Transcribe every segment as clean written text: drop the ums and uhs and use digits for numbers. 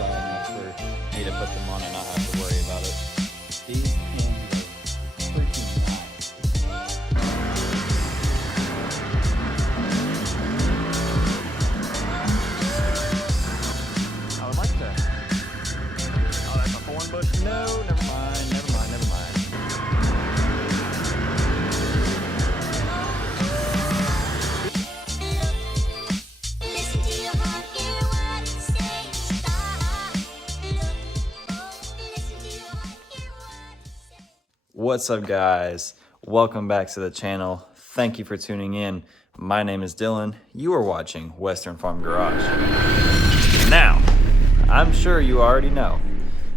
dry enough for me to put them on and not have to worry about it. These pins are freaking nice. I would like to. Oh, that's a thorn bush. No, never mind, never mind, never mind. What's up, guys? Welcome back to the channel. Thank you for tuning in. My name is Dylan. You are watching Western Farm Garage. Now, I'm sure you already know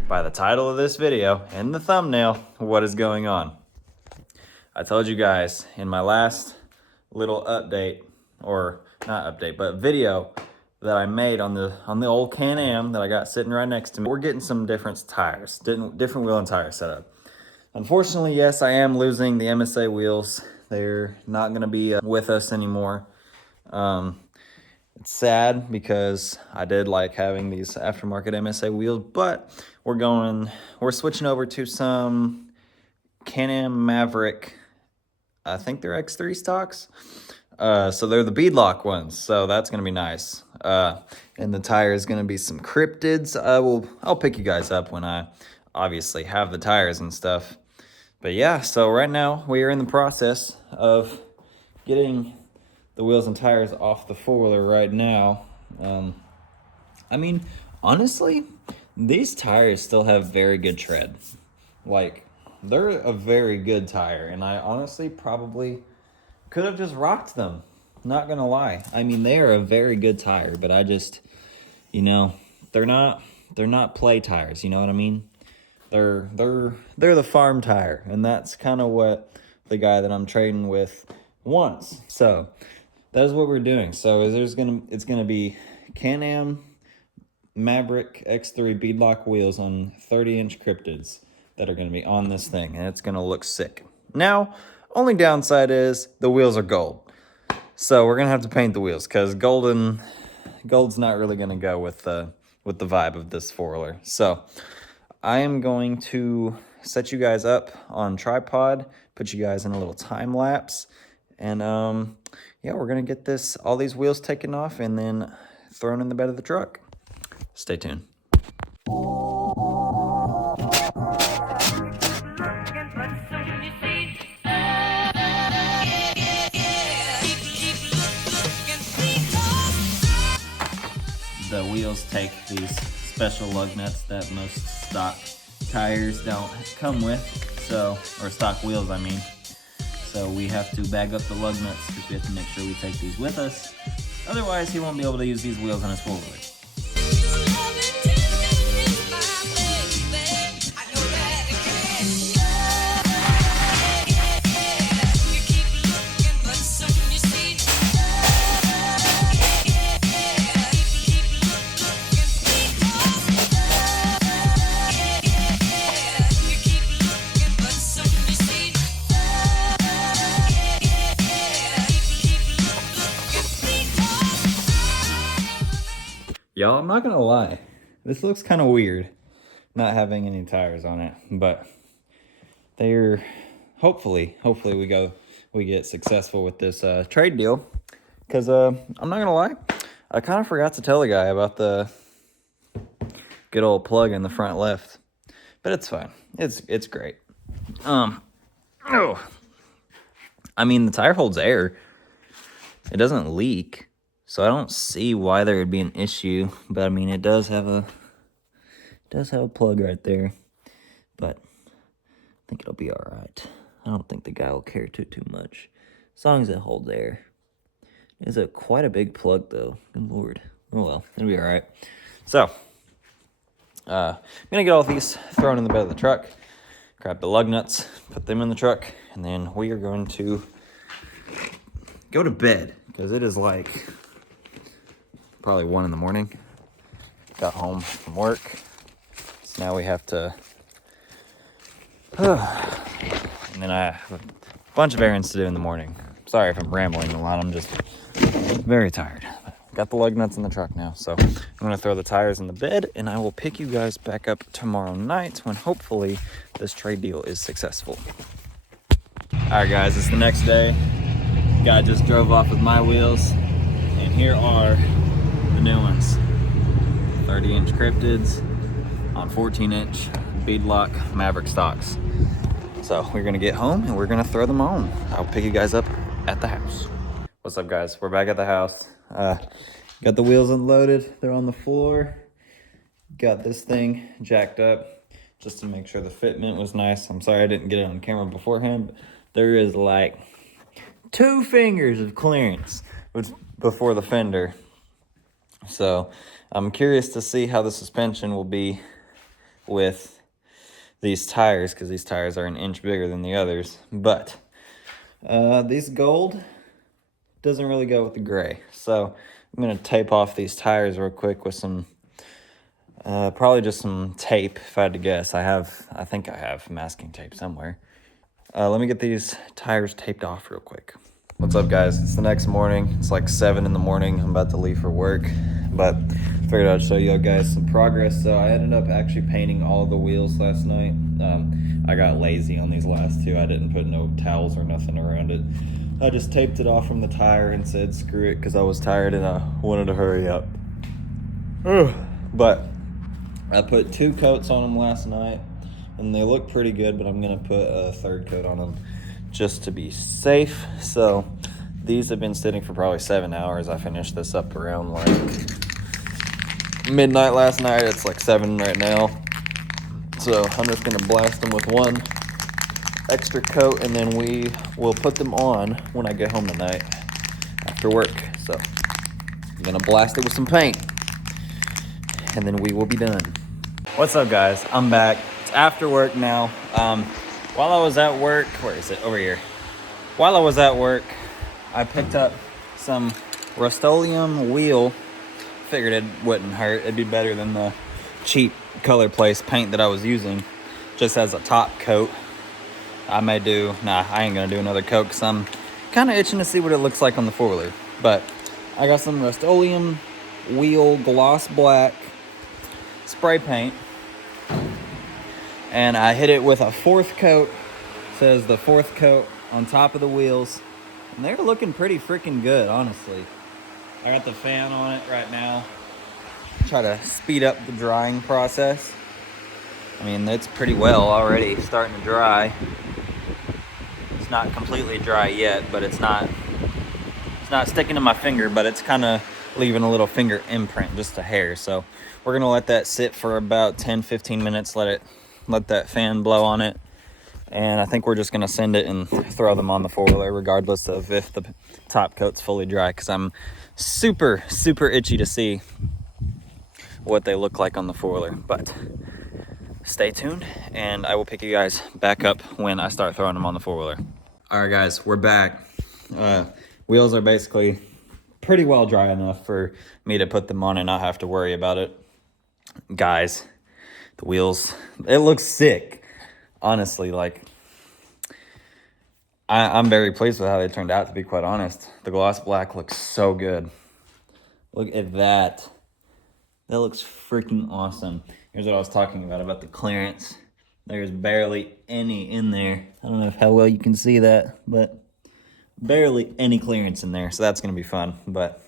by the title of this video and the thumbnail what is going on. I told you guys in my last little update, or not update, but video that I made on the old Can-Am that I got sitting right next to me. We're getting some different tires, different wheel and tire setup. Unfortunately, yes, I am losing the MSA wheels. They're not going to be with us anymore. It's sad because I did like having these aftermarket MSA wheels, but we're switching over to some Can-Am Maverick. I think they're X3 stocks. So they're the beadlock ones, so that's going to be nice. And the tire is going to be some Cryptids. I'll pick you guys up when I obviously have the tires and stuff. But yeah, so right now we are in the process of getting the wheels and tires off the four-wheeler right now. I mean, honestly, these tires still have very good tread. Like, they're a very good tire, and I honestly probably could have just rocked them. Not gonna lie. I mean, they are a very good tire, but I just, you know, they're not play tires, you know what I mean? They're the farm tire, and that's kind of what the guy that I'm trading with wants. So that's what we're doing. So it's gonna be Can-Am Maverick X3 beadlock wheels on 30-inch Cryptids that are gonna be on this thing, and it's gonna look sick. Now, only downside is the wheels are gold, so we're gonna have to paint the wheels because gold's not really gonna go with the vibe of this four-wheeler. So I am going to set you guys up on tripod, put you guys in a little time lapse, and yeah, we're gonna get all these wheels taken off and then thrown in the bed of the truck. Stay tuned. The wheels take these special lug nuts that most stock tires don't come with, or stock wheels, I mean. So we have to bag up the lug nuts because we have to make sure we take these with us. Otherwise, he won't be able to use these wheels on his four-wheeler. Y'all, I'm not gonna lie, this looks kind of weird not having any tires on it, but they're hopefully we get successful with this trade deal, because I'm not gonna lie, I kind of forgot to tell the guy about the good old plug in the front left, but it's fine. It's great. I mean, the tire holds air. It doesn't leak. So I don't see why there would be an issue, but I mean, it does have a plug right there, but I think it'll be all right. I don't think the guy will care too much, as long as it holds air. It's quite a big plug though. Good Lord. Oh well, it'll be all right. So I'm gonna get all these thrown in the bed of the truck, grab the lug nuts, put them in the truck, and then we are going to go to bed because it is like probably 1 in the morning. Got home from work, so now we have to and then I have a bunch of errands to do in the morning. Sorry if I'm rambling a lot, I'm just very tired. got the lug nuts in the truck now. So I'm gonna throw the tires in the bed, and I will pick you guys back up tomorrow night when hopefully this trade deal is successful. All right, guys, it's the next day. Guy just drove off with my wheels, and here are the new ones. 30-inch Cryptids on 14-inch beadlock Maverick stocks. So we're gonna get home and we're gonna throw them on. I'll pick you guys up at the house. What's up, guys? We're back at the house. Got the wheels unloaded. They're on the floor. Got this thing jacked up just to make sure the fitment was nice. I'm sorry I didn't get it on camera beforehand, but there is like 2 fingers of clearance before the fender. So I'm curious to see how the suspension will be with these tires, because these tires are an inch bigger than the others. But these gold doesn't really go with the gray. So I'm gonna tape off these tires real quick with some, probably just some tape if I had to guess. I think I have masking tape somewhere. Let me get these tires taped off real quick. What's up, guys? It's the next morning. It's like 7 in the morning. I'm about to leave for work, but I figured I'd show you guys some progress. So I ended up actually painting all the wheels last night. I got lazy on these last 2. I didn't put no towels or nothing around it. I just taped it off from the tire and said screw it, because I was tired and I wanted to hurry up. But I put 2 coats on them last night, and they look pretty good, but I'm gonna put a 3rd coat on them just to be safe. So these have been sitting for probably 7 hours. I finished this up around like midnight last night. It's like 7 right now. So I'm just gonna blast them with 1 extra coat, and then we will put them on when I get home tonight after work. So I'm gonna blast it with some paint, and then we will be done. What's up, guys? I'm back. It's after work now. While I was at work, where is it? Over here. While I was at work, I picked up some Rust-Oleum wheel. Figured it wouldn't hurt. It'd be better than the cheap Color Place paint that I was using. Just as a top coat. I ain't gonna do another coat because I'm kind of itching to see what it looks like on the 4-wheeler. But I got some Rust-Oleum wheel gloss black spray paint. And I hit it with a 4th coat. It says the 4th coat on top of the wheels. And they're looking pretty freaking good, honestly. I got the fan on it right now. Try to speed up the drying process. I mean, it's pretty well already starting to dry. It's not completely dry yet, but it's not sticking to my finger, but it's kind of leaving a little finger imprint, just a hair. So we're gonna let that sit for about 10-15 minutes, let that fan blow on it, and I think we're just gonna send it and throw them on the 4-wheeler regardless of if the top coat's fully dry, because I'm super itchy to see what they look like on the 4-wheeler. But stay tuned, and I will pick you guys back up when I start throwing them on the 4-wheeler. All right, guys, we're back. Wheels are basically pretty well dry enough for me to put them on and not have to worry about it. Guys, the wheels, it looks sick, honestly. Like, I'm very pleased with how they turned out, to be quite honest. The gloss black looks so good. Look at that. That looks freaking awesome. Here's what I was talking about the clearance. There's barely any in there. I don't know how well you can see that, but barely any clearance in there. So that's going to be fun. But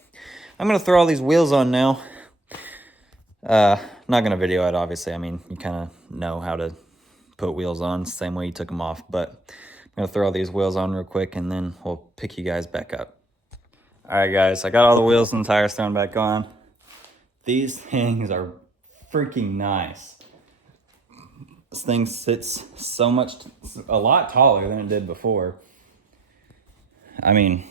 I'm going to throw all these wheels on now. Not going to video it, obviously. I mean, you kind of know how to put wheels on, same way you took them off. But I'm going to throw all these wheels on real quick, and then we'll pick you guys back up. All right, guys. I got all the wheels and tires thrown back on. These things are freaking nice. This thing sits a lot taller than it did before. I mean,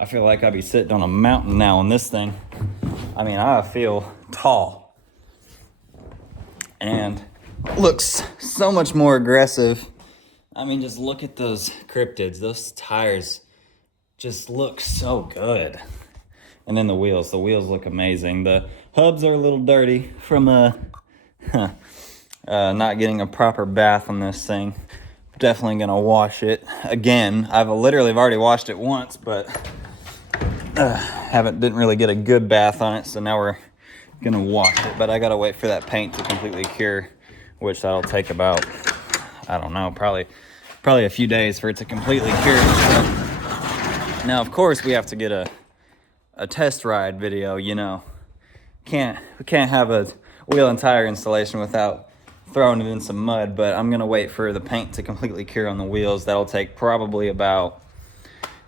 I feel like I'd be sitting on a mountain now on this thing. I mean, I feel tall. And looks so much more aggressive. I mean, just look at those Cryptids. Those tires just look so good. And then the wheels look amazing. The hubs are a little dirty from not getting a proper bath on this thing. Definitely gonna wash it again. I've already washed it once, but Didn't really get a good bath on it, so now we're gonna wash it. But I gotta wait for that paint to completely cure, which that'll take about, I don't know, probably a few days for it to completely cure. Now, of course, we have to get a test ride video. You know, we can't have a wheel and tire installation without throwing it in some mud. But I'm gonna wait for the paint to completely cure on the wheels. That'll take probably about,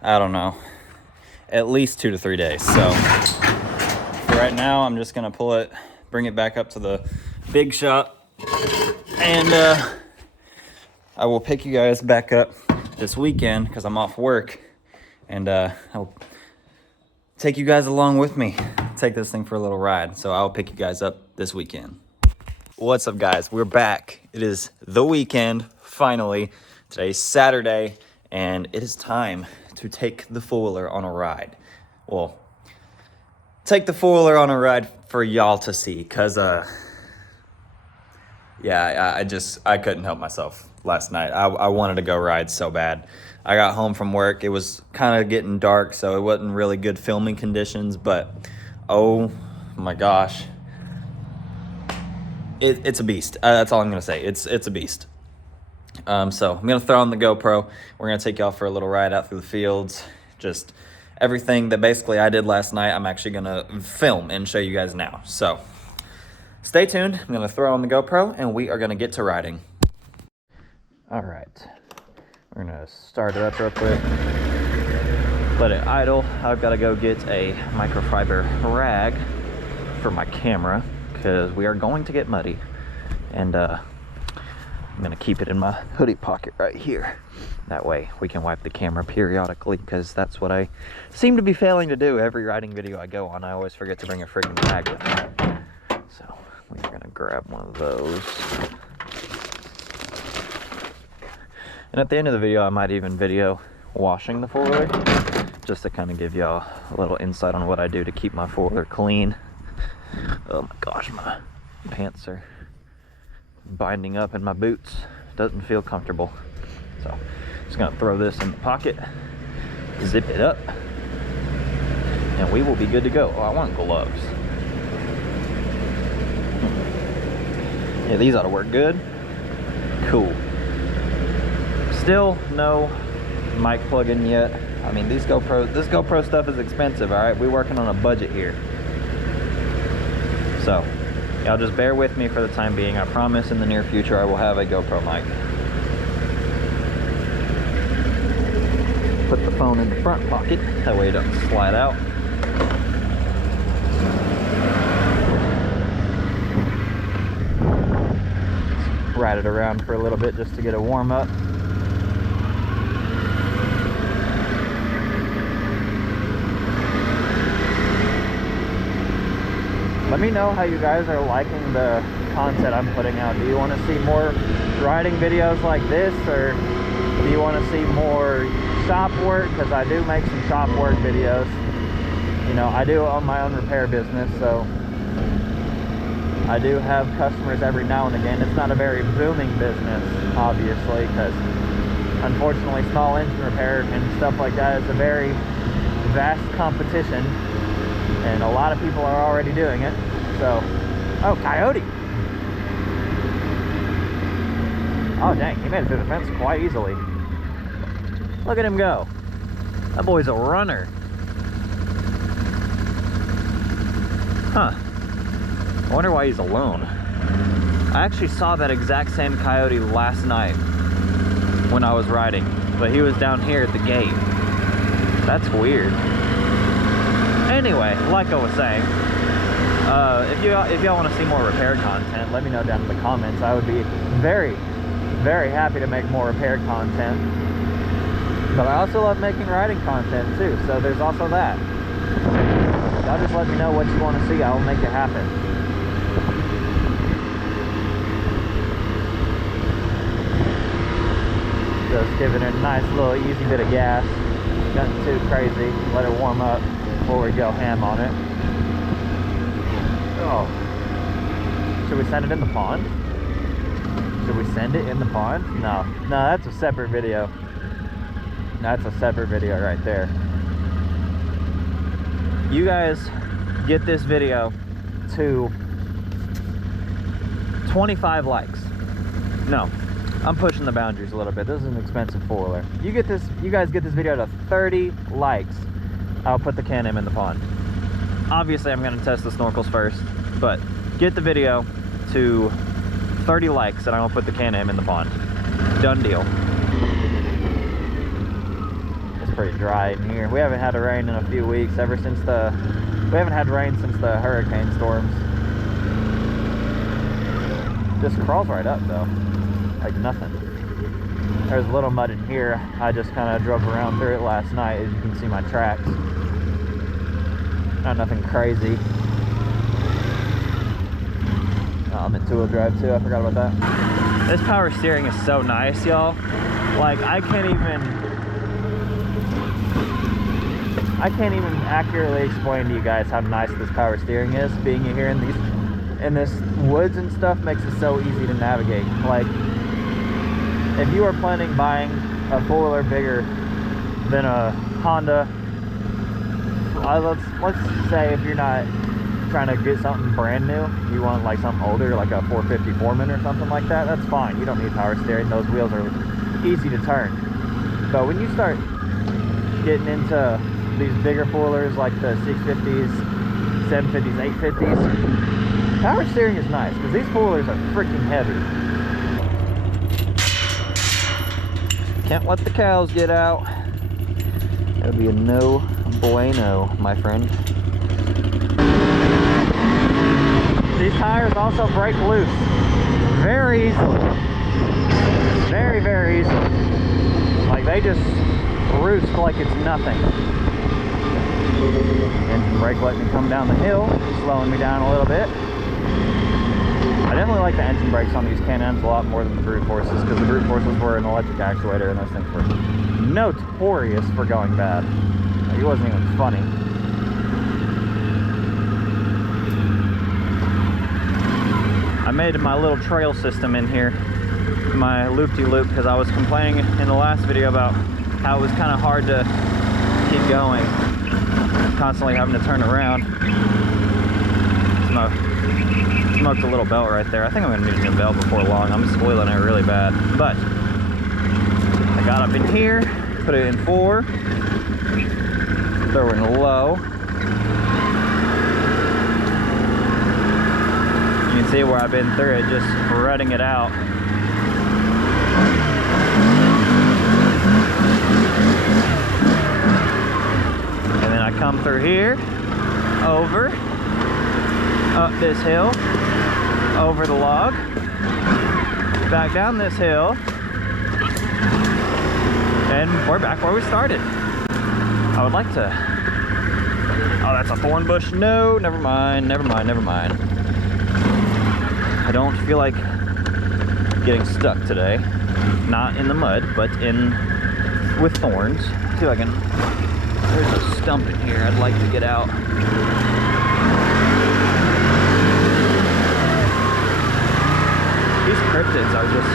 I don't know, at least 2 to 3 days. So for right now, I'm just gonna bring it back up to the big shop, and I will pick you guys back up this weekend because I'm off work, and I'll take you guys along with me, take this thing for a little ride. So I'll pick you guys up this weekend. What's up, guys? We're back. It is the weekend, finally. Today's Saturday, and it is time to take the four-wheeler on a ride. Well, take the four-wheeler on a ride for y'all to see, because yeah, I couldn't help myself last night. I wanted to go ride so bad. I got home from work. It was kind of getting dark, so it wasn't really good filming conditions, but oh my gosh, it's a beast. That's all I'm gonna say. It's a beast. So I'm gonna throw on the GoPro. We're gonna take y'all for a little ride out through the fields. Just everything that basically I did last night, I'm actually gonna film and show you guys now. So stay tuned. I'm gonna throw on the GoPro and we are gonna get to riding. All right, we're gonna start it up real quick. Let it idle. I've gotta go get a microfiber rag for my camera because we are going to get muddy. And I'm gonna keep it in my hoodie pocket right here. That way we can wipe the camera periodically, because that's what I seem to be failing to do. Every riding video I go on, I always forget to bring a freaking bag with me. So we're gonna grab one of those. And at the end of the video, I might even video washing the four-wheeler, just to kind of give y'all a little insight on what I do to keep my four-wheeler clean. Oh my gosh, my pants are binding up in my boots. Doesn't feel comfortable. So just gonna throw this in the pocket, zip it up, and we will be good to go. Oh, I want gloves. Yeah, these ought to work good. Cool. Still no mic plug-in yet. I mean, this GoPro stuff is expensive, all right? We're working on a budget here. So y'all just bear with me for the time being. I promise in the near future I will have a GoPro mic. Put the phone in the front pocket, that way it doesn't slide out. Ride it around for a little bit just to get a warm up. Let me know how you guys are liking the content I'm putting out. Do you want to see more riding videos like this, or do you want to see more shop work? Because I do make some shop work videos. You know, I do own my own repair business, so I do have customers every now and again. It's not a very booming business, obviously, because unfortunately small engine repair and stuff like that is a very vast competition, and a lot of people are already doing it. So, oh, coyote. Oh dang, he made it through the fence quite easily. Look at him go. That boy's a runner. Huh. I wonder why he's alone. I actually saw that exact same coyote last night when I was riding, but he was down here at the gate. That's weird. Anyway, like I was saying, if y'all want to see more repair content, let me know down in the comments. I would be very, very happy to make more repair content. But I also love making riding content too, so there's also that. Y'all just let me know what you want to see. I'll make it happen. Just giving it a nice little easy bit of gas. Nothing too crazy. Let it warm up before we go ham on it. Oh. Should we send it in the pond? Should we send it in the pond? No. No, that's a separate video. That's a separate video right there. you guys get this video to 25 likes. No, I'm pushing the boundaries a little bit. This is an expensive four-wheeler. You guys get this video to 30 likes, I'll put the Can-Am in the pond. Obviously, I'm gonna test the snorkels first, but get the video to 30 likes and I will put the Can-Am in the pond. Done deal. It's pretty dry in here. We haven't had a rain in a few weeks, we haven't had rain since the hurricane storms. Just crawls right up though, like nothing. There's a little mud in here. I just kind of drove around through it last night, as you can see my tracks. Not nothing crazy. I'm in two-wheel drive too, I forgot about that. This power steering is so nice, y'all. Like, I can't even accurately explain to you guys how nice this power steering is. Being here in this woods and stuff makes it so easy to navigate. Like, if you are planning buying a four-wheeler bigger than a Honda, let's say if you're not trying to get something brand new, you want like something older, like a 450 Foreman or something like that, that's fine. You don't need power steering. Those wheels are easy to turn. But when you start getting into these bigger four-wheelers like the 650s, 750s, 850s, power steering is nice because these four-wheelers are freaking heavy. Can't let the cows get out. That would be a no bueno, my friend. These tires also break loose very easily. Very, very easily. Like, they just roost like it's nothing. Engine brake letting me come down the hill, slowing me down a little bit. I definitely like the engine brakes on these Can-Ams a lot more than the brute forces, because the brute forces were an electric actuator and those things were notorious for going bad. Like, it wasn't even funny. I made my little trail system in here, my loop-de-loop, because I was complaining in the last video about how it was kind of hard to keep going, constantly having to turn around. Smoked a little belt right there. I think I'm gonna need a new belt before long. I'm spoiling it really bad. But I got up in here, put it in 4, throw it in low. You can see where I've been through it, just rutting it out. And then I come through here, over, up this hill, over the log, back down this hill, and we're back where we started. I would like to... Oh, that's a thorn bush. No, never mind, never mind, never mind. I don't feel like getting stuck today. Not in the mud, but with thorns. See if I can... There's a stump in here I'd like to get out. These Cryptids are just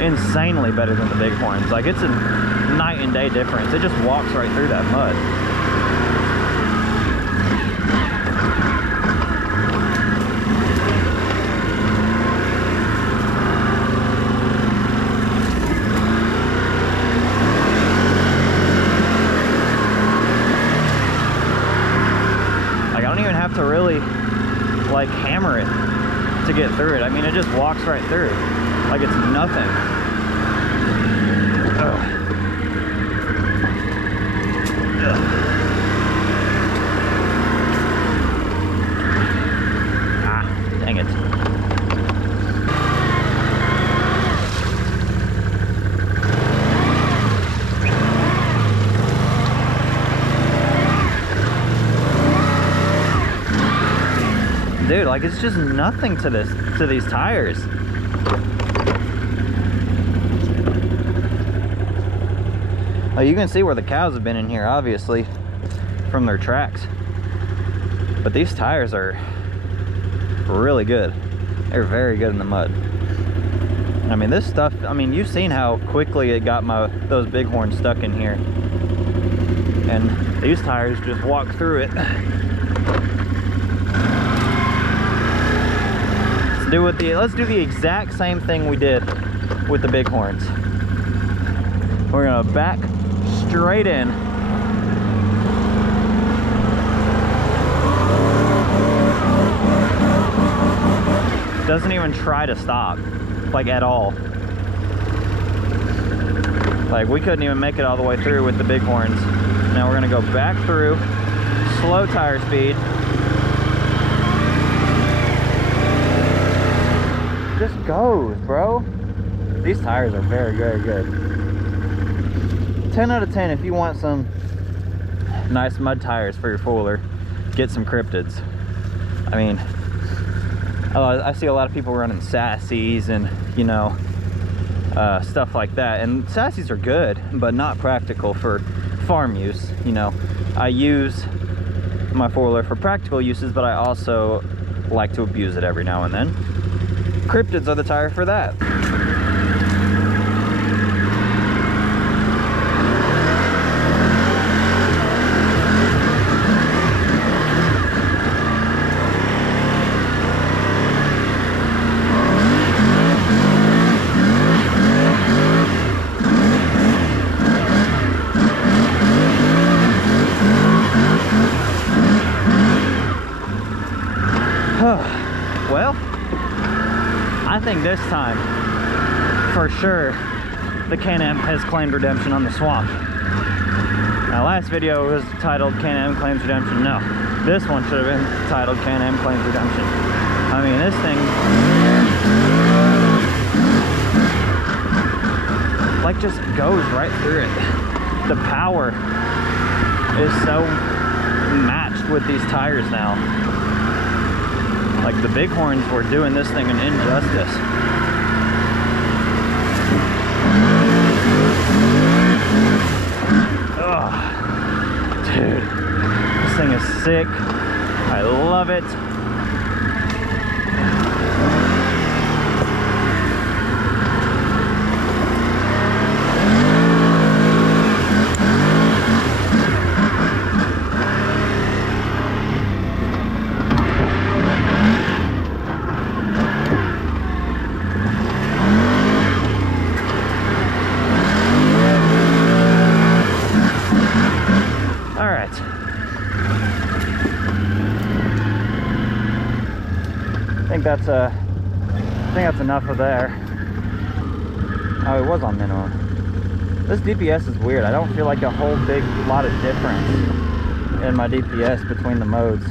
insanely better than the bighorns. Like, it's a night and day difference. It just walks right through that mud. Like, I don't even have to really, like, hammer it to get through it. I mean, it just walks right through like it's nothing. Ugh. Ah, dang it. Dude, like, it's just nothing to these tires. Like, you can see where the cows have been in here, obviously, from their tracks. But these tires are really good. They're very good in the mud. I mean, this stuff, I mean, you've seen how quickly it got those bighorns stuck in here. and these tires just walk through it. Let's do the exact same thing we did with the bighorns. We're gonna back straight in. Doesn't even try to stop, like, at all. Like, we couldn't even make it all the way through with the bighorns. Now we're gonna go back through, slow tire speed. Just goes, bro. These tires are very, very good. 10 out of 10 if you want some nice mud tires for your foiler. Get some Cryptids. I mean, I see a lot of people running Sasseys and, you know, stuff like that. And Sasseys are good, but not practical for farm use. You know, I use my foiler for practical uses, but I also like to abuse it every now and then. Cryptids are the tire for that. Well, I think this time, for sure, the Can-Am has claimed redemption on the swamp. Now, last video was titled Can-Am claims redemption. No, this one should have been titled Can-Am claims redemption. I mean, this thing, like, just goes right through it. The power is so matched with these tires now. Like, the bighorns were doing this thing an injustice. Ugh. Dude, this thing is sick. I love it. I think that's enough of there. Oh, it was on minimum. This DPS is weird. I don't feel like a whole big lot of difference in my DPS between the modes.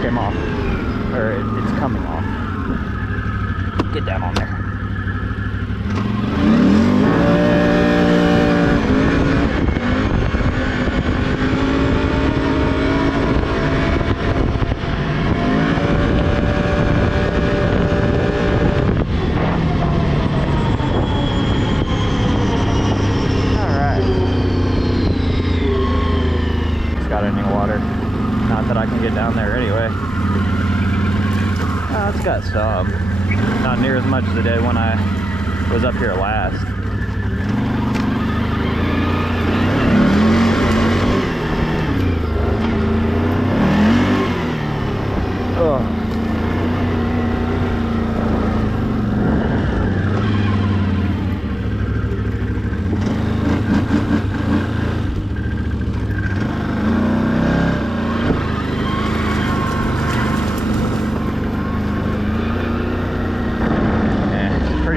Came off, or it's coming off. Get down on there. All right. It's got any water? Not that I can get down there anyway. It's got some. Not near as much as it did when I was up here last. Ugh.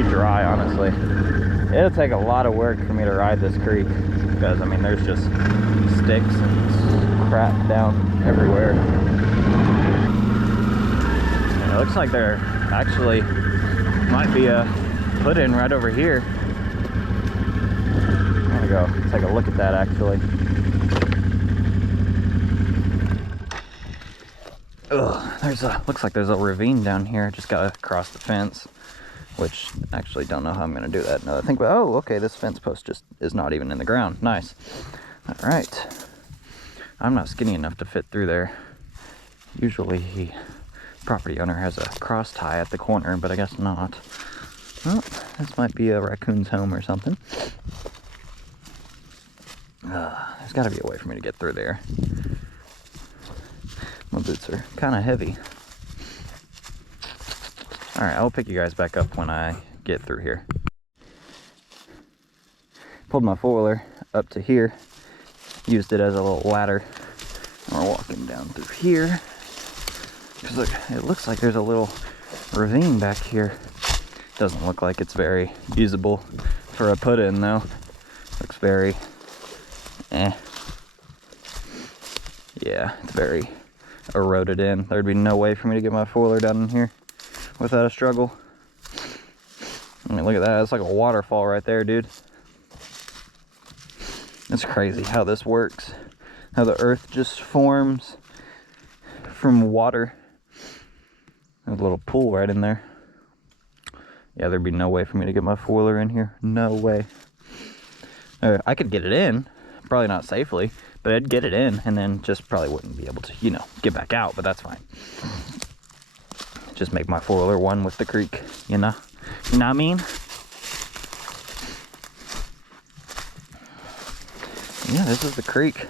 Dry, honestly. It'll take a lot of work for me to ride this creek because, I mean, there's just sticks and crap down everywhere. And it looks like there actually might be a put-in right over here. I'm gonna go take a look at that actually. Ugh, looks like there's a ravine down here. Just gotta cross the fence. which actually don't know how I'm going to do that. No, I think, oh, okay, this fence post just is not even in the ground. Nice. All right. I'm not skinny enough to fit through there. Usually the property owner has a cross tie at the corner, but I guess not. Well, this might be a raccoon's home or something. There's got to be a way for me to get through there. My boots are kind of heavy. All right, I'll pick you guys back up when I get through here. Pulled my four-wheeler up to here, used it as a little ladder, and we're walking down through here. Because look, it looks like there's a little ravine back here. Doesn't look like it's very usable for a put-in though. Looks very, yeah, it's very eroded in. There'd be no way for me to get my four-wheeler down in here without a struggle. I mean, look at that, it's like a waterfall right there, dude. It's crazy how this works. How the earth just forms from water. There's a little pool right in there. Yeah, there'd be no way for me to get my four-wheeler in here. No way. I could get it in, probably not safely, but I'd get it in and then just probably wouldn't be able to, you know, get back out, but that's fine. Just make my four-wheeler one with the creek, you know? You know what I mean? Yeah, this is the creek.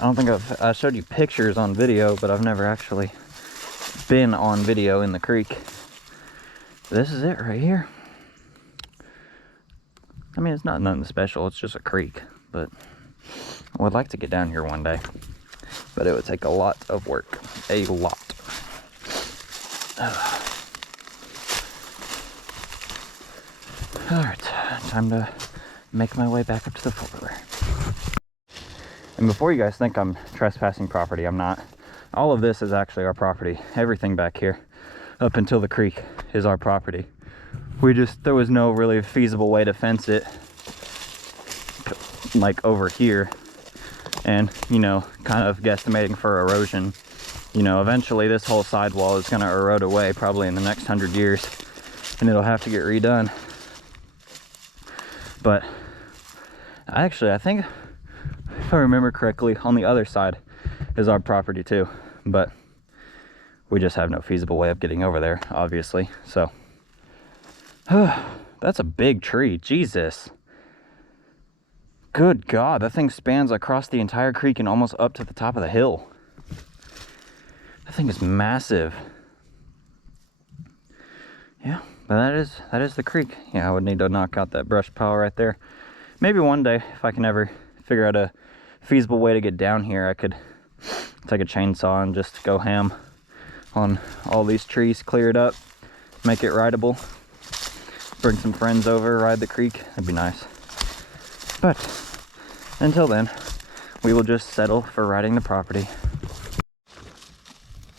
I don't think I showed you pictures on video, but I've never actually been on video in the creek. This is it right here. I mean, it's not nothing special, it's just a creek, but I would like to get down here one day, but it would take a lot of work, a lot. All right, time to make my way back up to the four-wheeler. And before you guys think I'm trespassing property, I'm not. All of this is actually our property. Everything back here, up until the creek, is our property. There was no really feasible way to fence it, like over here, and, you know, kind of guesstimating for erosion. You know, eventually this whole sidewall is gonna erode away, probably in the next 100 years, and it'll have to get redone. But I think, if I remember correctly, on the other side is our property too, but we just have no feasible way of getting over there, obviously. So that's a big tree, Jesus. Good God, that thing spans across the entire creek and almost up to the top of the hill. That thing is massive. Yeah, but that is the creek. Yeah, I would need to knock out that brush pile right there. Maybe one day, if I can ever figure out a feasible way to get down here, I could take a chainsaw and just go ham on all these trees, clear it up, make it rideable, bring some friends over, ride the creek. That'd be nice. But until then, we will just settle for riding the property.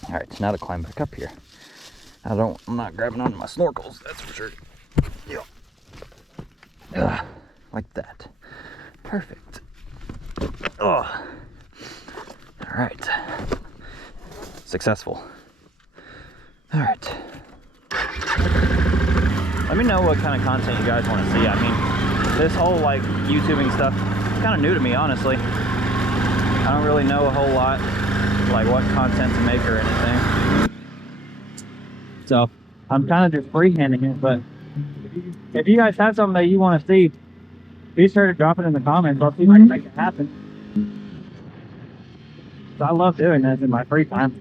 All right, so now to climb back up here. I'm not grabbing onto my snorkels, that's for sure. Yeah. Like that. Perfect. Oh. All right. Successful. All right. Let me know what kind of content you guys want to see. I mean, this whole like YouTubing stuff is kind of new to me, honestly. I don't really know a whole lot, like what content to make or anything. So I'm kind of just freehanding it, but if you guys have something that you want to see, be sure to drop it in the comments. I'll see if I can make it happen. So I love doing this in my free time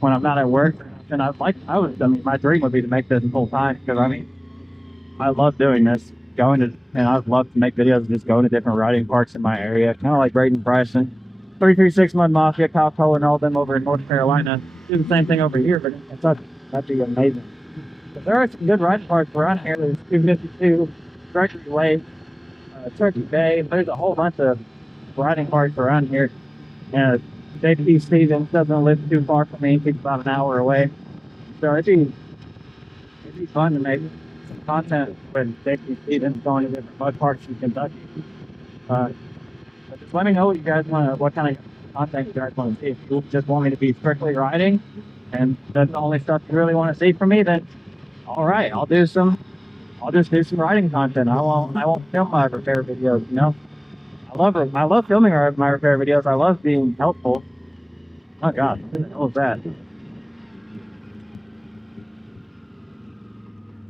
when I'm not at work. And my dream would be to make this full time, because I mean, I love doing this. And I'd love to make videos of just going to different riding parks in my area, kind of like Braden Bryson, 336 Mud Mafia, Kyle Cole, and all of them over in North Carolina. Do the same thing over here, but in Kentucky. That'd be amazing. But there are some good riding parks around here. There's 252, Gregory Lake, Turkey Bay. There's a whole bunch of riding parks around here. And JP Stevens doesn't live too far from me. He's about an hour away. So it'd be fun to make some content with JP Stevens going to different mud parks in Kentucky. But just let me know what you guys what kind of content you guys want to see. If you just want me to be strictly riding, and that's the only stuff you really want to see from me, then All right, I'll just do some riding content. I won't film my repair videos. You know, I love filming my repair videos. I love being helpful. Oh God, what the hell is that?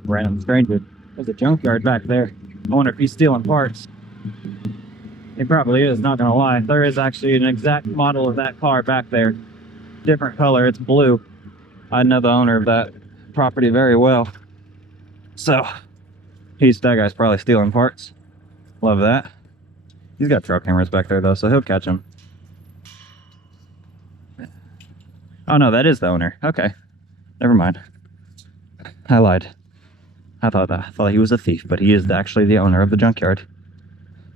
Random stranger. There's a junkyard back there. I wonder if he's stealing parts. He probably is, not gonna lie. There is actually an exact model of that car back there. Different color, it's blue. I know the owner of that property very well. So, that guy's probably stealing parts. Love that. He's got trail cameras back there though, so he'll catch them. Oh no, that is the owner. Okay. Never mind. I lied. I thought he was a thief, but he is actually the owner of the junkyard.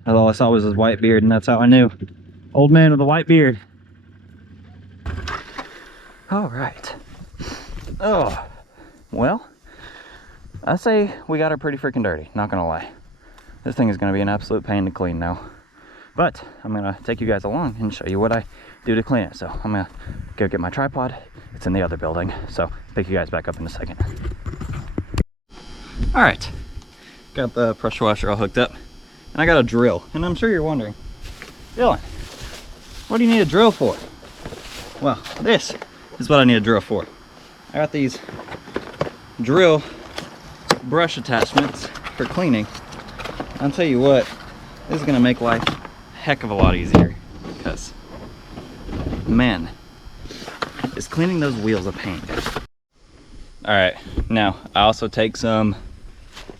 All I saw was his white beard, and that's how I knew. Old man with a white beard. All right. Oh, well, I say we got her pretty freaking dirty, not gonna lie. This thing is gonna be an absolute pain to clean now. But I'm gonna take you guys along and show you what I do to clean it. So I'm gonna go get my tripod. It's in the other building, so pick you guys back up in a second. All right, got the pressure washer all hooked up, and I got a drill. And I'm sure you're wondering, Dylan, what do you need a drill for? Well, this is what I need a drill for. I got these drill brush attachments for cleaning. I'll tell you what, this is gonna make life a heck of a lot easier, because man, is cleaning those wheels a pain. All right, now I also take some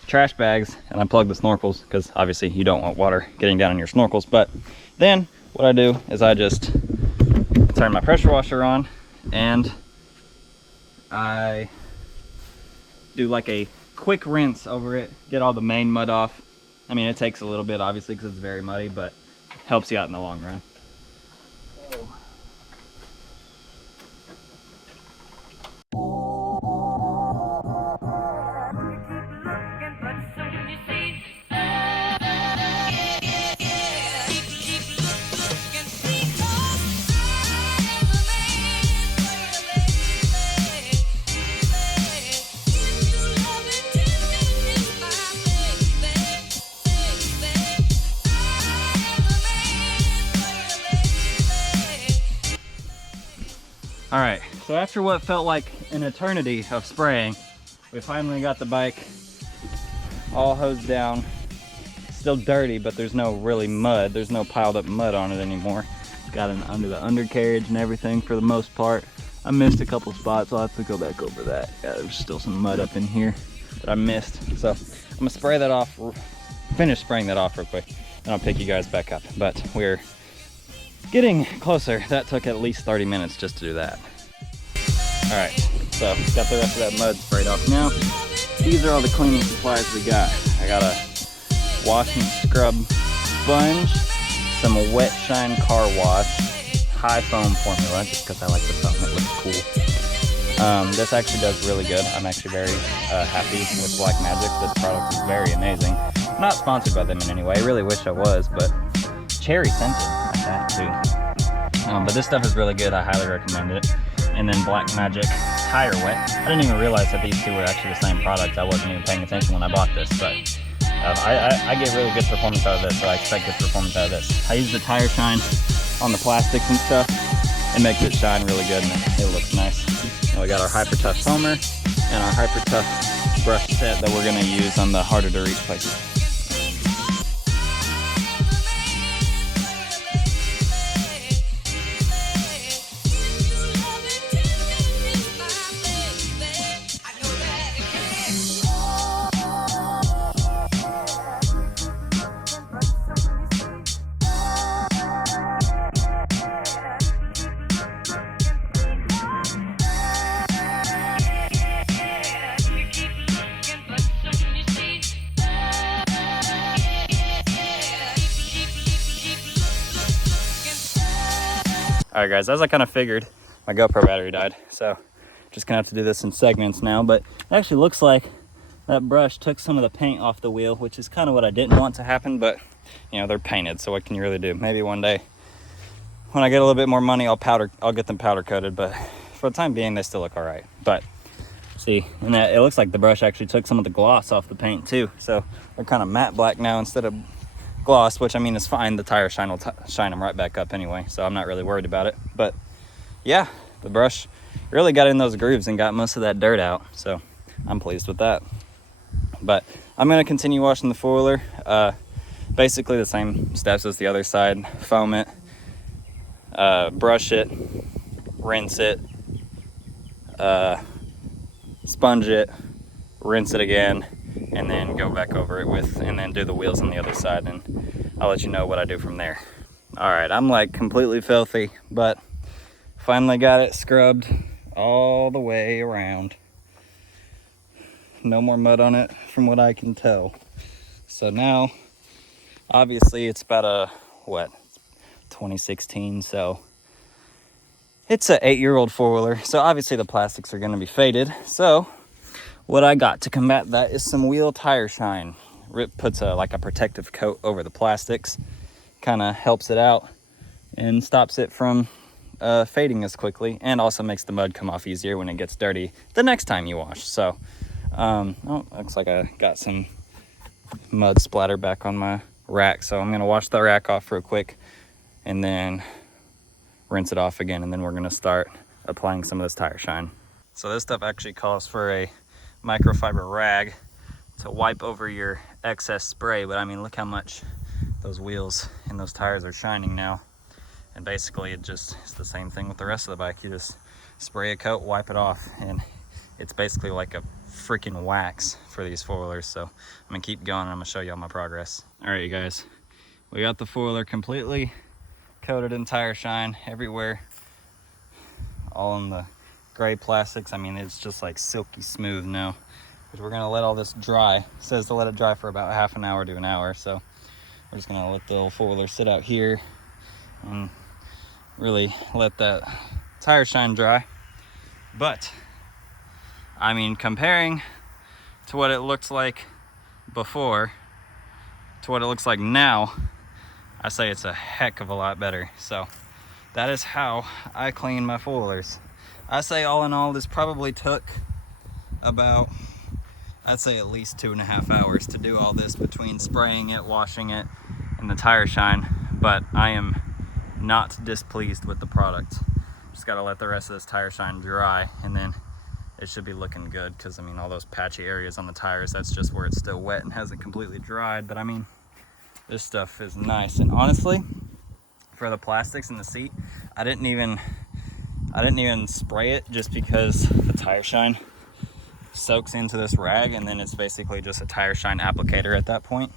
trash bags and I plug the snorkels, because obviously you don't want water getting down in your snorkels. But then what I do is I just turn my pressure washer on and I do like a quick rinse over it, get all the main mud off. I mean, it takes a little bit obviously because it's very muddy, but helps you out in the long run. All right, so after what felt like an eternity of spraying, we finally got the bike all hosed down. Still dirty, but there's no really mud. There's no piled up mud on it anymore. Got it under the undercarriage and everything for the most part. I missed a couple spots, so I'll have to go back over that. Yeah, there's still some mud up in here that I missed. So I'm gonna spray that off, finish spraying that off real quick, and I'll pick you guys back up. But we're getting closer. That took at least 30 minutes just to do that. All right, so got the rest of that mud sprayed off. Now, these are all the cleaning supplies we got. I got a wash and scrub sponge, some wet shine car wash, high foam formula, just because I like the foam, it looks cool. This actually does really good. I'm actually very happy with Black Magic. This product is very amazing. I'm not sponsored by them in any way. I really wish I was, but cherry scented like that too. But this stuff is really good. I highly recommend it. And then Black Magic Tire Wet. I didn't even realize that these two were actually the same product. I wasn't even paying attention when I bought this, but I get really good performance out of this, so I expect good performance out of this. I use the tire shine on the plastics and stuff. It makes it shine really good and it looks nice. And we got our Hyper Tough foamer and our Hyper Tough brush set that we're gonna use on the harder to reach places. All right guys, as I kind of figured, my GoPro battery died, so just gonna have to do this in segments now. But it actually looks like that brush took some of the paint off the wheel, which is kind of what I didn't want to happen, but you know, they're painted, so what can you really do? Maybe one day when I get a little bit more money, I'll get them powder coated, but for the time being, they still look all right. But See, and that it looks like the brush actually took some of the gloss off the paint too. So they're kind of matte black now instead of gloss, which I mean is fine. The tire shine will shine them right back up anyway, so I'm not really worried about it. But yeah, the brush really got in those grooves and got most of that dirt out, so I'm pleased with that. But I'm going to continue washing the four-wheeler. Basically the same steps as the other side. Foam it, brush it, rinse it, sponge it, rinse it again, and then go back over it with, and then do the wheels on the other side, and I'll let you know what I do from there. All right, I'm like completely filthy, but finally got it scrubbed all the way around. No more mud on it from what I can tell. So now, obviously it's about a, what, 2016, so it's a 8-year-old four-wheeler, so obviously the plastics are gonna be faded. So what I got to combat that is some wheel tire shine. It puts like a protective coat over the plastics, kind of helps it out and stops it from fading as quickly, and also makes the mud come off easier when it gets dirty the next time you wash. So, oh, looks like I got some mud splatter back on my rack, so I'm gonna wash the rack off real quick and then rinse it off again, and then we're gonna start applying some of this tire shine. So this stuff actually calls for a microfiber rag to wipe over your excess spray, but I mean, look how much those wheels and those tires are shining now. And basically it's the same thing with the rest of the bike. You just spray a coat, wipe it off, and it's basically like a freaking wax for these four-wheelers. So I'm gonna keep going and I'm gonna show you all my progress. All right, you guys, we got the four-wheeler completely coated in tire shine everywhere, all in the gray plastics. I mean, it's just like silky smooth now. But we're gonna let all this dry. It says to let it dry for about half an hour to an hour, so we're just gonna let the old four-wheeler sit out here and really let that tire shine dry. But I mean, comparing to what it looked like before to what it looks like now, I say it's a heck of a lot better. So that is how I clean my four-wheelers. I say all in all, this probably took about, I'd say at least 2.5 hours to do all this between spraying it, washing it, and the tire shine. But I am not displeased with the product. Just gotta let the rest of this tire shine dry, and then it should be looking good, because I mean, all those patchy areas on the tires, that's just where it's still wet and hasn't completely dried. But I mean, this stuff is nice. And honestly, for the plastics in the seat, I didn't even spray it, just because the tire shine soaks into this rag, and then it's basically just a tire shine applicator at that point.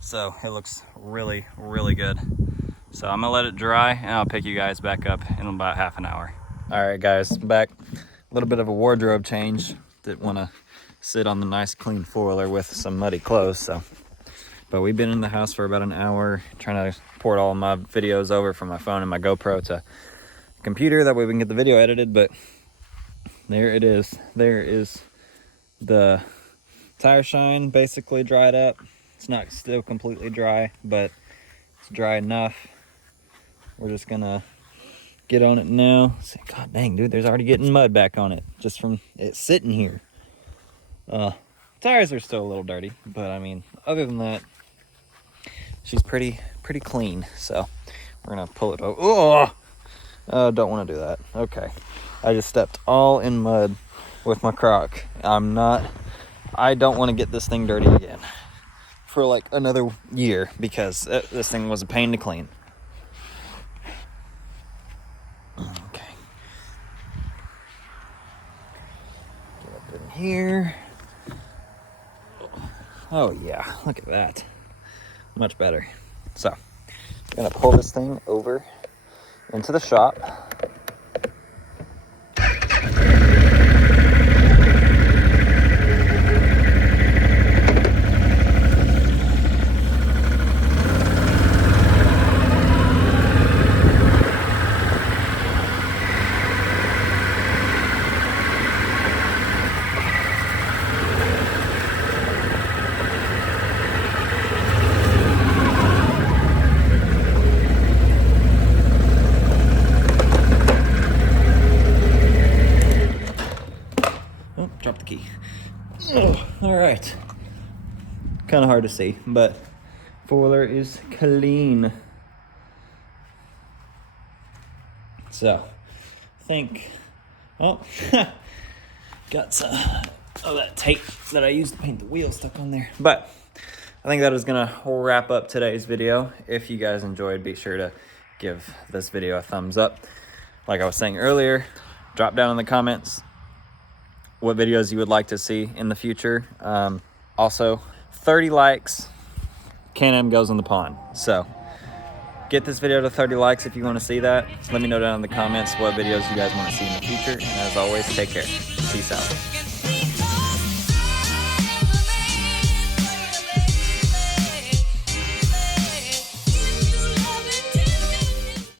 So it looks really, really good. So I'm gonna let it dry, and I'll pick you guys back up in about half an hour. All right, guys, back. A little bit of a wardrobe change. Didn't want to sit on the nice clean four-wheeler with some muddy clothes. So, but we've been in the house for about an hour trying to port all my videos over from my phone and my GoPro to the computer. That way we can get the video edited. But there it is. There is the tire shine basically dried up. It's not still completely dry, but it's dry enough. We're just gonna get on it now. God dang, dude, there's already getting mud back on it just from it sitting here. Tires are still a little dirty, but I mean, other than that, she's pretty clean. So we're gonna pull it over. Oh, don't want to do that. Okay, I just stepped all in mud with my croc. I don't want to get this thing dirty again for like another year, because this thing was a pain to clean. Okay. Get up in here. Oh yeah, look at that. Much better. So, I'm gonna pull this thing over into the shop. kind of hard to see, but four-wheeler is clean. So, I think, oh, got some of that tape that I used to paint the wheel stuck on there. But I think that is gonna wrap up today's video. If you guys enjoyed, be sure to give this video a thumbs up. Like I was saying earlier, drop down in the comments what videos you would like to see in the future. Also, 30 likes, Can-Am goes in the pond. So get this video to 30 likes if you want to see that. Let me know down in the comments what videos you guys want to see in the future. And as always, take care. Peace out.